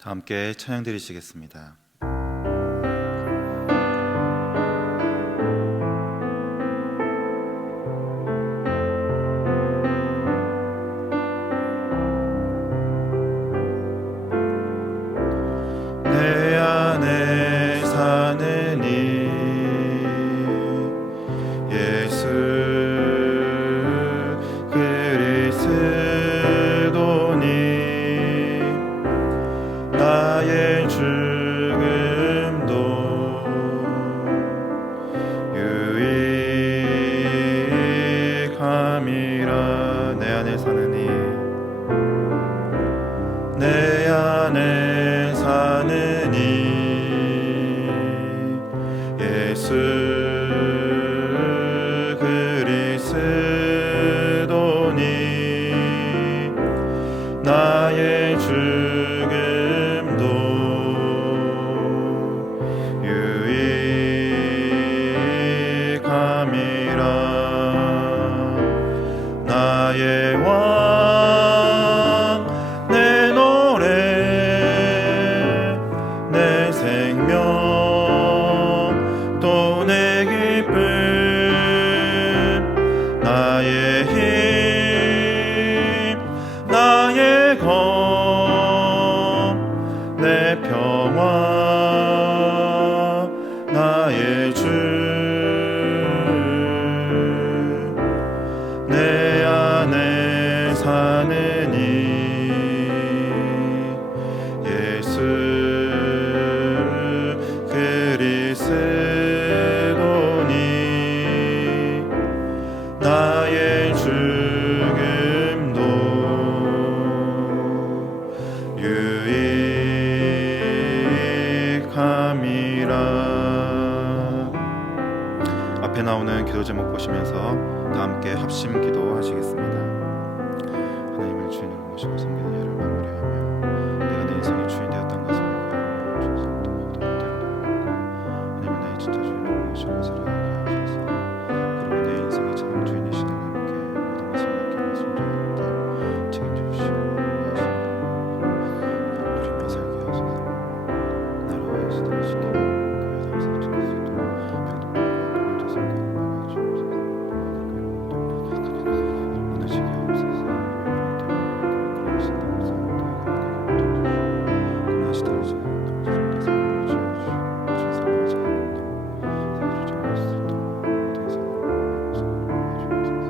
다 함께 찬양 드리시겠습니다. 내 안에 사는 이 예수 그리스도니 나의 죽음도 유익함이라. 내 안에 사는 이 내 안에 사는 이 예수 그리스도니 나의 죽음도 유익함이라. 나의 왕 내 노래 내 생명 또 내 기쁨 나의 힘 나의 검 내 평화 나의 주 내 안에 사는 이 예수 그리스도니 나의 죽음도 유익함이라. 앞에 나오는 기도 제목 보시면서 다 함께 합심 기도하시겠습니다. 하나님을 주인으로 모시고 섬기는 예를 마무리하며 내가 내 인생의 주인 되었던 것을 하나님은 나의 진짜 주인으로 모시고 살아가게 하소서. 그리고 내 인생의 참 주인이신 하나님께 모든 것을 맡기고 순종할 때 책임져 주시고 누리며 살게 하소서. 나라와 예수를 지키고 교회 당사를 지킬 수 있도록 병든 병과 성경을 막아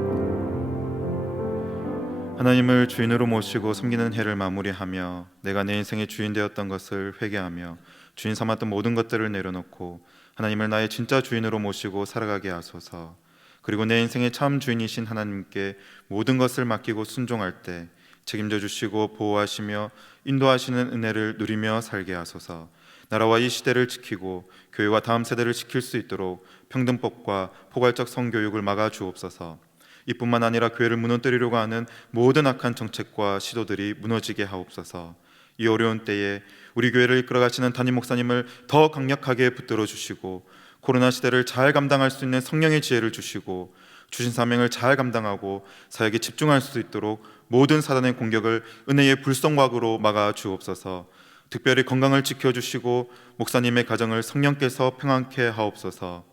주옵소서. 무너지게 하옵소서. 하나님을 주인으로 모시고 섬기는 해를 마무리하며 내가 내 인생의 주인 되었던 것을 회개하며 주인 삼았던 모든 것들을 내려놓고 하나님을 나의 진짜 주인으로 모시고 살아가게 하소서. 그리고 내 인생의 참 주인이신 하나님께 모든 것을 맡기고 순종할 때 책임져 주시고 보호하시며 인도하시는 은혜를 누리며 살게 하소서. 나라와 이 시대를 지키고 교회와 다음 세대를 지킬 수 있도록 평등법과 포괄적 성교육을 막아 주옵소서. 이뿐만 아니라 교회를 무너뜨리려고 하는 모든 악한 정책과 시도들이 무너지게 하옵소서. 이 어려운 때에 우리 교회를 이끌어가시는 담임 목사님을 더 강력하게 붙들어 주시고 코로나 시대를 잘 감당할 수 있는 성령의 지혜를 주시고 주신 사명을 잘 감당하고 사역에 집중할 수 있도록 모든 사단의 공격을 은혜의 불성곽으로 막아 주옵소서. 특별히 건강을 지켜주시고 목사님의 가정을 성령께서 평안케 하옵소서.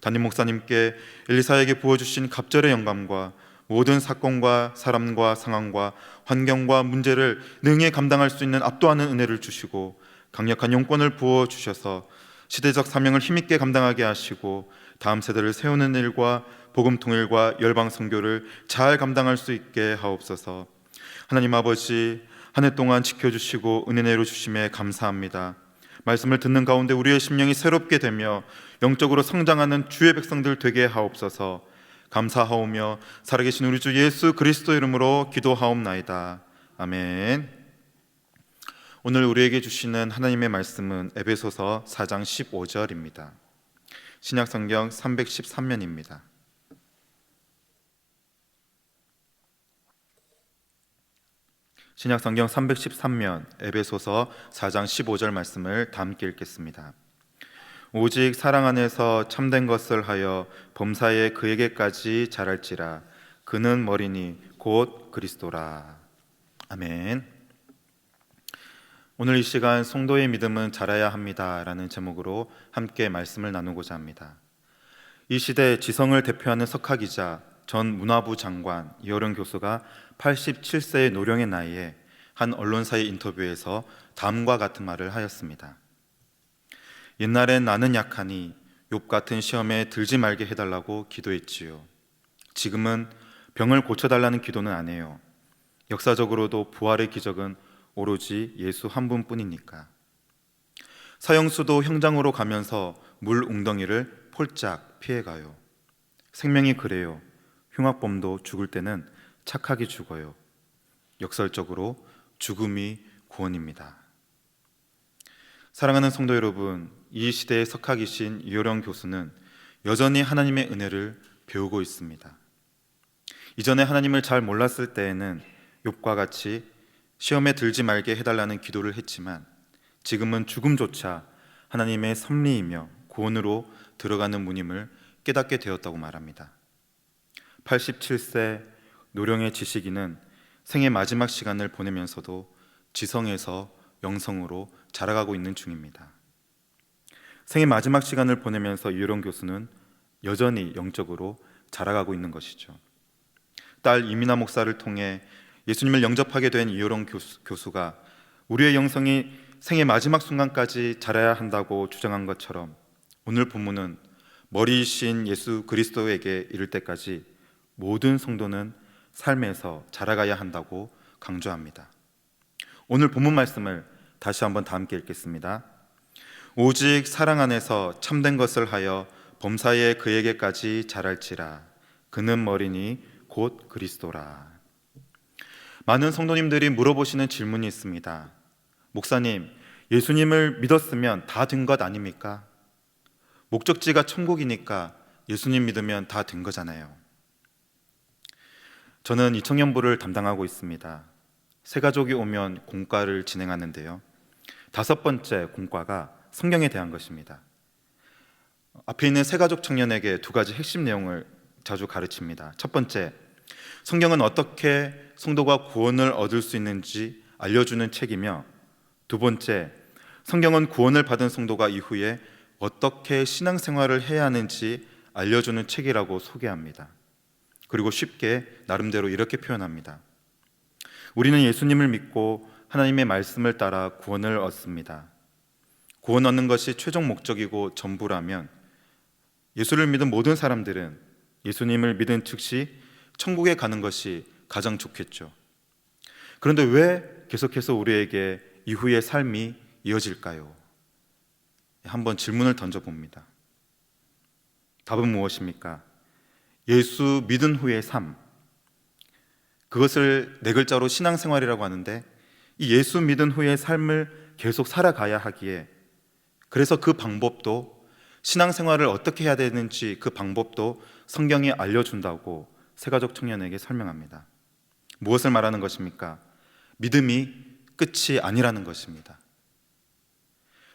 담임 목사님께 엘리사에게 부어주신 갑절의 영감과 모든 사건과 사람과 상황과 환경과 문제를 능히 감당할 수 있는 압도하는 은혜를 주시고 강력한 용권을 부어주셔서 시대적 사명을 힘있게 감당하게 하시고 다음 세대를 세우는 일과 복음 통일과 열방 선교를 잘 감당할 수 있게 하옵소서. 하나님 아버지, 한 해 동안 지켜주시고 은혜 내려주심에 감사합니다. 말씀을 듣는 가운데 우리의 심령이 새롭게 되며 영적으로 성장하는 주의 백성들 되게 하옵소서. 감사하오며 살아계신 우리 주 예수 그리스도 이름으로 기도하옵나이다. 아멘. 오늘 우리에게 주시는 하나님의 말씀은 에베소서 4장 15절입니다. 신약성경 313면입니다. 신약성경 313면 에베소서 4장 15절 말씀을 다 함께 읽겠습니다. 오직 사랑 안에서 참된 것을 하여 범사에 그에게까지 자랄지라. 그는 머리니 곧 그리스도라. 아멘. 오늘 이 시간 성도의 믿음은 자라야 합니다 라는 제목으로 함께 말씀을 나누고자 합니다. 이 시대 지성을 대표하는 석학이자 전 문화부 장관 이어른 교수가 87세의 노령의 나이에 한 언론사의 인터뷰에서 다음과 같은 말을 하였습니다. 옛날엔 나는 약하니 욥 같은 시험에 들지 말게 해달라고 기도했지요. 지금은 병을 고쳐달라는 기도는 안 해요. 역사적으로도 부활의 기적은 오로지 예수 한 분뿐이니까. 사형수도 형장으로 가면서 물 웅덩이를 폴짝 피해가요. 생명이 그래요. 흉악범도 죽을 때는 착하게 죽어요. 역설적으로 죽음이 구원입니다. 사랑하는 성도 여러분, 이 시대의 석학이신 이효령 교수는 여전히 하나님의 은혜를 배우고 있습니다. 이전에 하나님을 잘 몰랐을 때에는 욥과 같이 시험에 들지 말게 해달라는 기도를 했지만 지금은 죽음조차 하나님의 섭리이며 구원으로 들어가는 문임을 깨닫게 되었다고 말합니다. 87세 노령의 지식인은 생의 마지막 시간을 보내면서도 지성에서 영성으로 자라가고 있는 중입니다. 생의 마지막 시간을 보내면서 이효령 교수는 여전히 영적으로 자라가고 있는 것이죠. 딸 이민아 목사를 통해 예수님을 영접하게 된 이효령 교수가 우리의 영성이 생의 마지막 순간까지 자라야 한다고 주장한 것처럼 오늘 본문은 머리이신 예수 그리스도에게 이를 때까지 모든 성도는 삶에서 자라가야 한다고 강조합니다. 오늘 본문 말씀을 다시 한번 다 함께 읽겠습니다. 오직 사랑 안에서 참된 것을 하여 범사에 그에게까지 자랄지라. 그는 머리니 곧 그리스도라. 많은 성도님들이 물어보시는 질문이 있습니다. 목사님, 예수님을 믿었으면 다 된 것 아닙니까? 목적지가 천국이니까 예수님 믿으면 다 된 거잖아요. 저는 이 청년부를 담당하고 있습니다. 새 가족이 오면 공과를 진행하는데요. 5번째 공과가 성경에 대한 것입니다. 앞에 있는 새 가족 청년에게 2가지 핵심 내용을 자주 가르칩니다. 첫 번째, 성경은 어떻게 성도가 구원을 얻을 수 있는지 알려주는 책이며, 두 번째, 성경은 구원을 받은 성도가 이후에 어떻게 신앙생활을 해야 하는지 알려주는 책이라고 소개합니다. 그리고 쉽게 나름대로 이렇게 표현합니다. 우리는 예수님을 믿고 하나님의 말씀을 따라 구원을 얻습니다. 구원 얻는 것이 최종 목적이고 전부라면 예수를 믿은 모든 사람들은 예수님을 믿은 즉시 천국에 가는 것이 가장 좋겠죠. 그런데 왜 계속해서 우리에게 이후의 삶이 이어질까요? 한번 질문을 던져봅니다. 답은 무엇입니까? 예수 믿은 후의 삶, 그것을 4글자로 신앙생활이라고 하는데, 이 예수 믿은 후의 삶을 계속 살아가야 하기에, 그래서 그 방법도, 신앙생활을 어떻게 해야 되는지 그 방법도 성경이 알려준다고 새가족 청년에게 설명합니다. 무엇을 말하는 것입니까? 믿음이 끝이 아니라는 것입니다.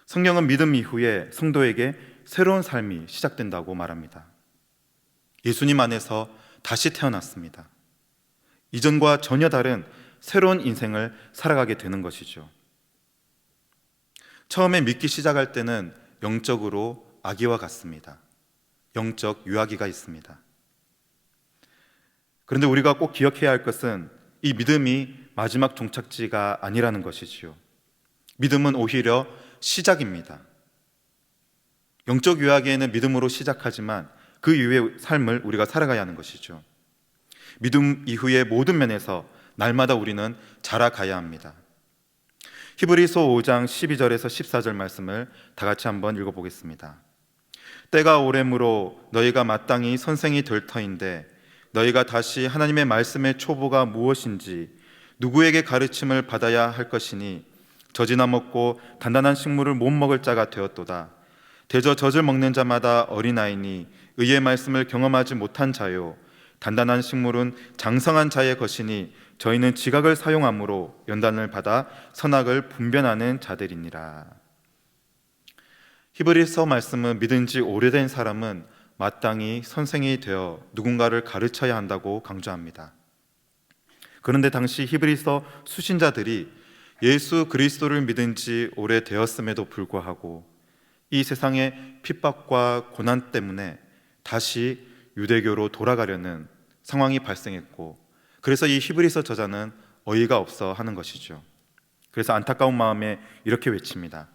성경은 믿음 이후에 성도에게 새로운 삶이 시작된다고 말합니다. 예수님 안에서 다시 태어났습니다. 이전과 전혀 다른 새로운 인생을 살아가게 되는 것이죠. 처음에 믿기 시작할 때는 영적으로 아기와 같습니다. 영적 유아기가 있습니다. 그런데 우리가 꼭 기억해야 할 것은 이 믿음이 마지막 종착지가 아니라는 것이지요. 믿음은 오히려 시작입니다. 영적 유아기에는 믿음으로 시작하지만 그 이후의 삶을 우리가 살아가야 하는 것이죠. 믿음 이후의 모든 면에서 날마다 우리는 자라가야 합니다. 히브리서 5장 12절에서 14절 말씀을 다 같이 한번 읽어보겠습니다. 때가 오래므로 너희가 마땅히 선생이 될 터인데 너희가 다시 하나님의 말씀의 초보가 무엇인지 누구에게 가르침을 받아야 할 것이니 젖이나 먹고 단단한 식물을 못 먹을 자가 되었도다. 대저 젖을 먹는 자마다 어린아이니 의의 말씀을 경험하지 못한 자요 단단한 식물은 장성한 자의 것이니 저희는 지각을 사용함으로 연단을 받아 선악을 분별하는 자들이니라. 히브리서 말씀은 믿은 지 오래된 사람은 마땅히 선생이 되어 누군가를 가르쳐야 한다고 강조합니다. 그런데 당시 히브리서 수신자들이 예수 그리스도를 믿은 지 오래되었음에도 불구하고 이 세상의 핍박과 고난 때문에 다시 유대교로 돌아가려는 상황이 발생했고, 그래서 이 히브리서 저자는 어이가 없어 하는 것이죠. 그래서 안타까운 마음에 이렇게 외칩니다.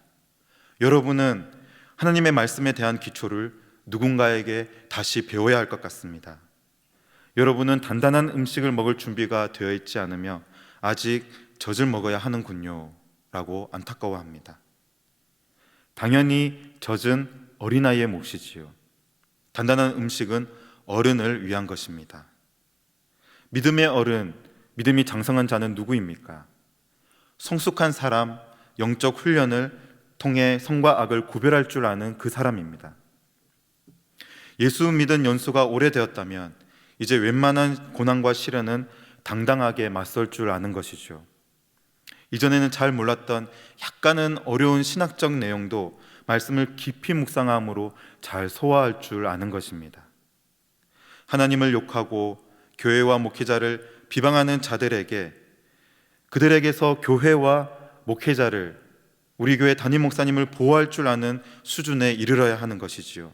여러분은 하나님의 말씀에 대한 기초를 누군가에게 다시 배워야 할 것 같습니다. 여러분은 단단한 음식을 먹을 준비가 되어 있지 않으며 아직 젖을 먹어야 하는군요 라고 안타까워합니다. 당연히 젖은 어린아이의 몫이지요. 단단한 음식은 어른을 위한 것입니다. 믿음의 어른, 믿음이 장성한 자는 누구입니까? 성숙한 사람, 영적 훈련을 통해 선과 악을 구별할 줄 아는 그 사람입니다. 예수 믿은 연수가 오래되었다면 이제 웬만한 고난과 시련은 당당하게 맞설 줄 아는 것이죠. 이전에는 잘 몰랐던 약간은 어려운 신학적 내용도 말씀을 깊이 묵상함으로 잘 소화할 줄 아는 것입니다. 하나님을 욕하고 교회와 목회자를 비방하는 자들에게 그들에게서 교회와 목회자를, 우리 교회 담임 목사님을 보호할 줄 아는 수준에 이르러야 하는 것이지요.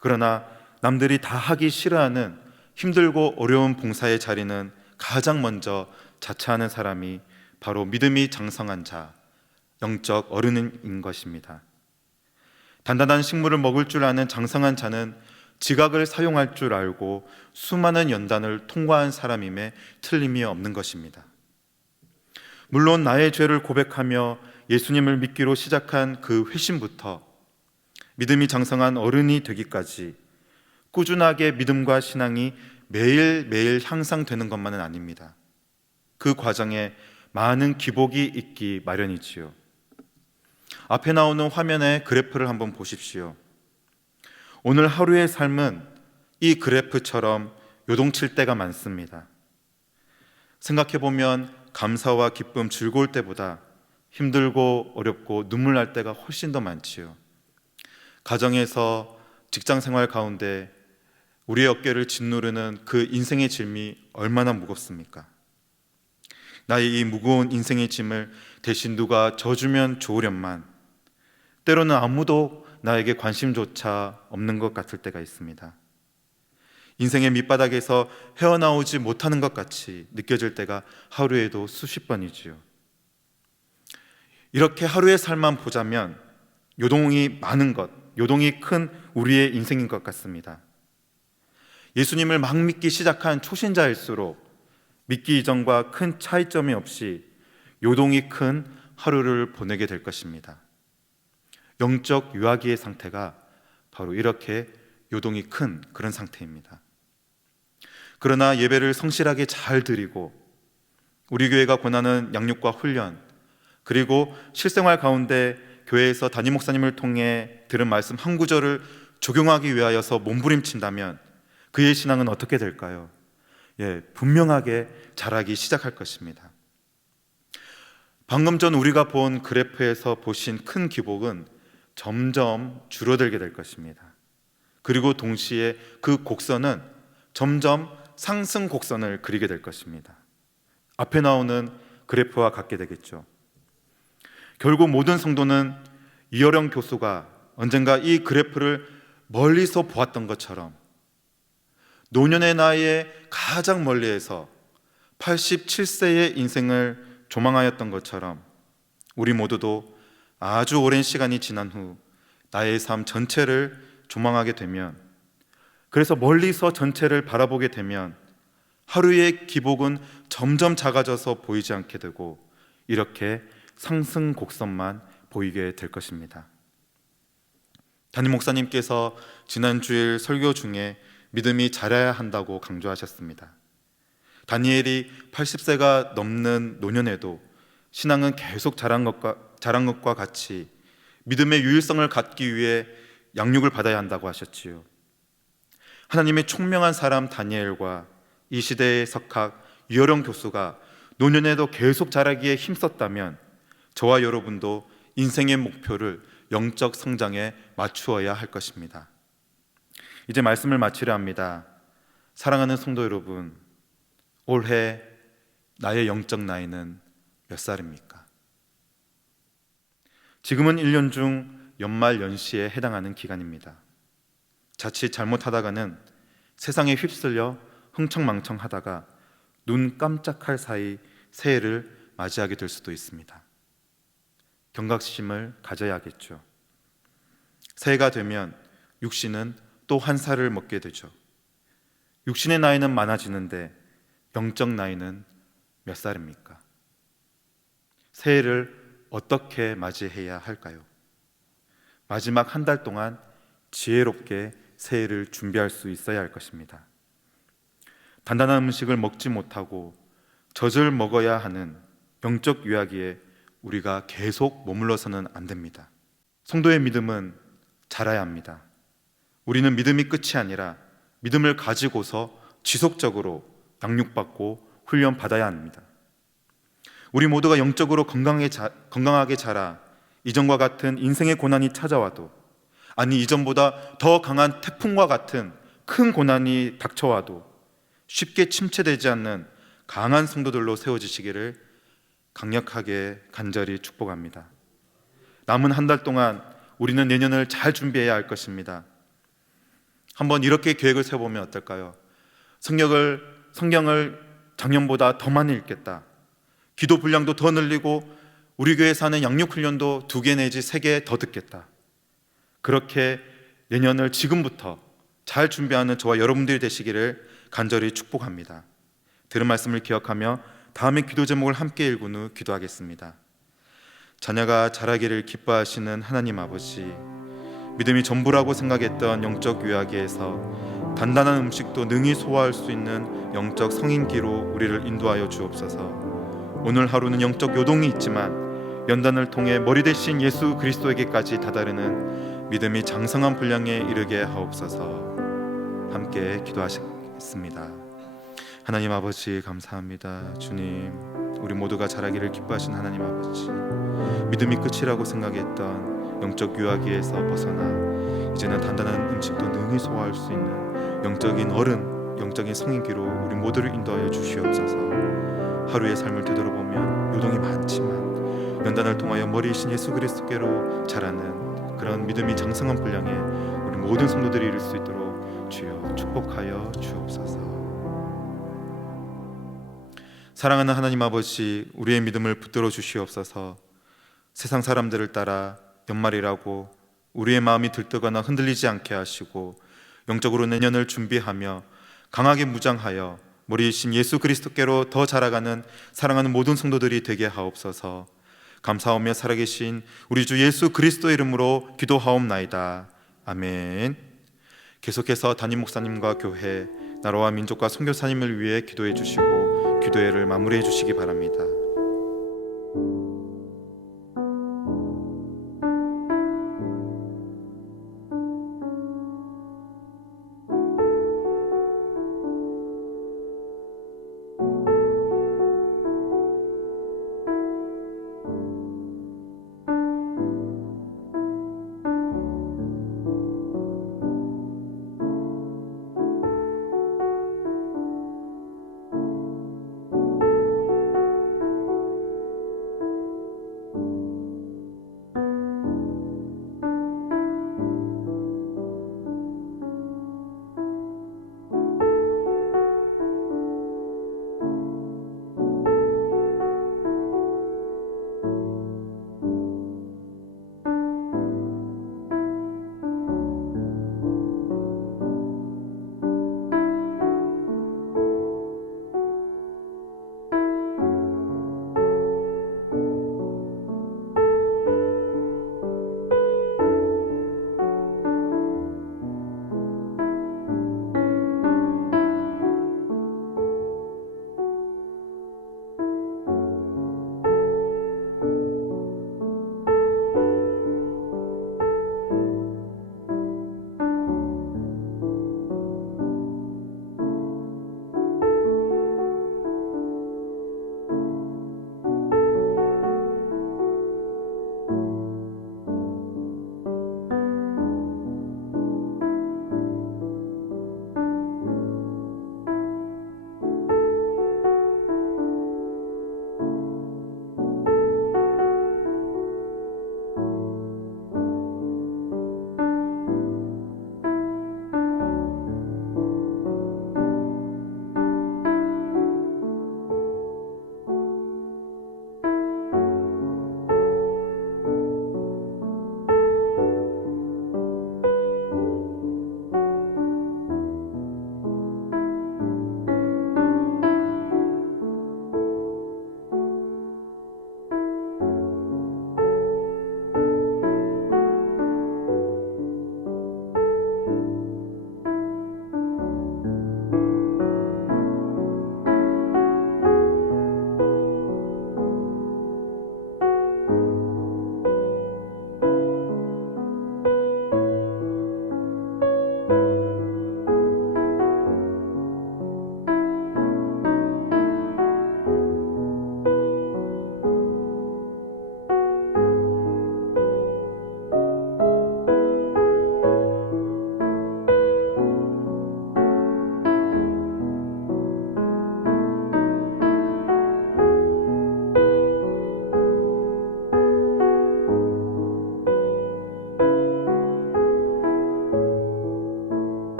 그러나 남들이 다 하기 싫어하는 힘들고 어려운 봉사의 자리는 가장 먼저 자처하는 사람이 바로 믿음이 장성한 자, 영적 어른인 것입니다. 단단한 식물을 먹을 줄 아는 장성한 자는 지각을 사용할 줄 알고 수많은 연단을 통과한 사람임에 틀림이 없는 것입니다. 물론 나의 죄를 고백하며 예수님을 믿기로 시작한 그 회심부터 믿음이 장성한 어른이 되기까지 꾸준하게 믿음과 신앙이 매일매일 향상되는 것만은 아닙니다. 그 과정에 많은 기복이 있기 마련이지요. 앞에 나오는 화면의 그래프를 한번 보십시오. 오늘 하루의 삶은 이 그래프처럼 요동칠 때가 많습니다. 생각해보면 감사와 기쁨, 즐거울 때보다 힘들고 어렵고 눈물 날 때가 훨씬 더 많지요. 가정에서 직장 생활 가운데 우리의 어깨를 짓누르는 그 인생의 짐이 얼마나 무겁습니까? 나의 이 무거운 인생의 짐을 대신 누가 져주면 좋으련만 때로는 아무도 나에게 관심조차 없는 것 같을 때가 있습니다. 인생의 밑바닥에서 헤어나오지 못하는 것 같이 느껴질 때가 하루에도 수십 번이지요. 이렇게 하루의 삶만 보자면 요동이 많은 것, 요동이 큰 우리의 인생인 것 같습니다. 예수님을 막 믿기 시작한 초신자일수록 믿기 이전과 큰 차이점이 없이 요동이 큰 하루를 보내게 될 것입니다. 영적 유아기의 상태가 바로 이렇게 요동이 큰 그런 상태입니다. 그러나 예배를 성실하게 잘 드리고 우리 교회가 권하는 양육과 훈련, 그리고 실생활 가운데 교회에서 담임 목사님을 통해 들은 말씀 한 구절을 적용하기 위하여서 몸부림친다면 그의 신앙은 어떻게 될까요? 분명하게 자라기 시작할 것입니다. 방금 전 우리가 본 그래프에서 보신 큰 기복은 점점 줄어들게 될 것입니다. 그리고 동시에 그 곡선은 점점 상승 곡선을 그리게 될 것입니다. 앞에 나오는 그래프와 같게 되겠죠. 결국 모든 성도는 이어령 교수가 언젠가 이 그래프를 멀리서 보았던 것처럼 노년의 나이에 가장 멀리에서 87세의 인생을 조망하였던 것처럼 우리 모두도 아주 오랜 시간이 지난 후 나의 삶 전체를 조망하게 되면, 그래서 멀리서 전체를 바라보게 되면 하루의 기복은 점점 작아져서 보이지 않게 되고 이렇게 상승 곡선만 보이게 될 것입니다. 담임 목사님께서 지난 주일 설교 중에 믿음이 자라야 한다고 강조하셨습니다. 다니엘이 80세가 넘는 노년에도 신앙은 계속 자란 것과 같이 믿음의 유일성을 갖기 위해 양육을 받아야 한다고 하셨지요. 하나님의 총명한 사람 다니엘과 이 시대의 석학 이어령 교수가 노년에도 계속 자라기에 힘썼다면 저와 여러분도 인생의 목표를 영적 성장에 맞추어야 할 것입니다. 이제 말씀을 마치려 합니다. 사랑하는 성도 여러분, 올해 나의 영적 나이는 몇 살입니까? 지금은 1년 중 연말 연시에 해당하는 기간입니다. 자칫 잘못하다가는 세상에 휩쓸려 흥청망청하다가 눈 깜짝할 사이 새해를 맞이하게 될 수도 있습니다. 경각심을 가져야겠죠. 새해가 되면 육신은 또 한 살을 먹게 되죠. 육신의 나이는 많아지는데 영적 나이는 몇 살입니까? 새해를 어떻게 맞이해야 할까요? 마지막 한 달 동안 지혜롭게 새해를 준비할 수 있어야 할 것입니다. 단단한 음식을 먹지 못하고 젖을 먹어야 하는 영적 유아기에 우리가 계속 머물러서는 안 됩니다. 성도의 믿음은 자라야 합니다. 우리는 믿음이 끝이 아니라 믿음을 가지고서 지속적으로 양육받고 훈련받아야 합니다. 우리 모두가 영적으로 건강하게 자라 이전과 같은 인생의 고난이 찾아와도, 아니 이전보다 더 강한 태풍과 같은 큰 고난이 닥쳐와도 쉽게 침체되지 않는 강한 성도들로 세워지시기를 강력하게 간절히 축복합니다. 남은 한 달 동안 우리는 내년을 잘 준비해야 할 것입니다. 한번 이렇게 계획을 세워보면 어떨까요? 성경을 작년보다 더 많이 읽겠다. 기도 분량도 더 늘리고 우리 교회에서 하는 양육훈련도 2개 내지 3개 더 듣겠다. 그렇게 내년을 지금부터 잘 준비하는 저와 여러분들이 되시기를 간절히 축복합니다. 들은 말씀을 기억하며 다음의 기도 제목을 함께 읽은 후 기도하겠습니다. 자녀가 자라기를 기뻐하시는 하나님 아버지, 믿음이 전부라고 생각했던 영적 유아기에서 단단한 음식도 능히 소화할 수 있는 영적 성인기로 우리를 인도하여 주옵소서. 오늘 하루는 영적 요동이 있지만 연단을 통해 머리 대신 예수 그리스도에게까지 다다르는 믿음이 장성한 분량에 이르게 하옵소서. 함께 기도하시겠습니다. 하나님 아버지 감사합니다. 주님, 우리 모두가 자라기를 기뻐하신 하나님 아버지, 믿음이 끝이라고 생각했던 영적 유아기에서 벗어나 이제는 단단한 음식도 능히 소화할 수 있는 영적인 어른, 영적인 성인기로 우리 모두를 인도하여 주시옵소서. 하루의 삶을 되돌아보면 요동이 많지만 연단을 통하여 머리이신 예수 그리스도께로 자라는 그런 믿음이 장성한 분량에 우리 모든 성도들이 이룰 수 있도록 주여 축복하여 주옵소서. 사랑하는 하나님 아버지, 우리의 믿음을 붙들어 주시옵소서. 세상 사람들을 따라 연말이라고 우리의 마음이 들뜨거나 흔들리지 않게 하시고 영적으로 내년을 준비하며 강하게 무장하여 머리이신 예수 그리스도께로 더 자라가는 사랑하는 모든 성도들이 되게 하옵소서. 감사하며 살아계신 우리 주 예수 그리스도의 이름으로 기도하옵나이다. 아멘. 계속해서 담임 목사님과 교회, 나라와 민족과 선교사님을 위해 기도해 주시고 기도회를 마무리해 주시기 바랍니다.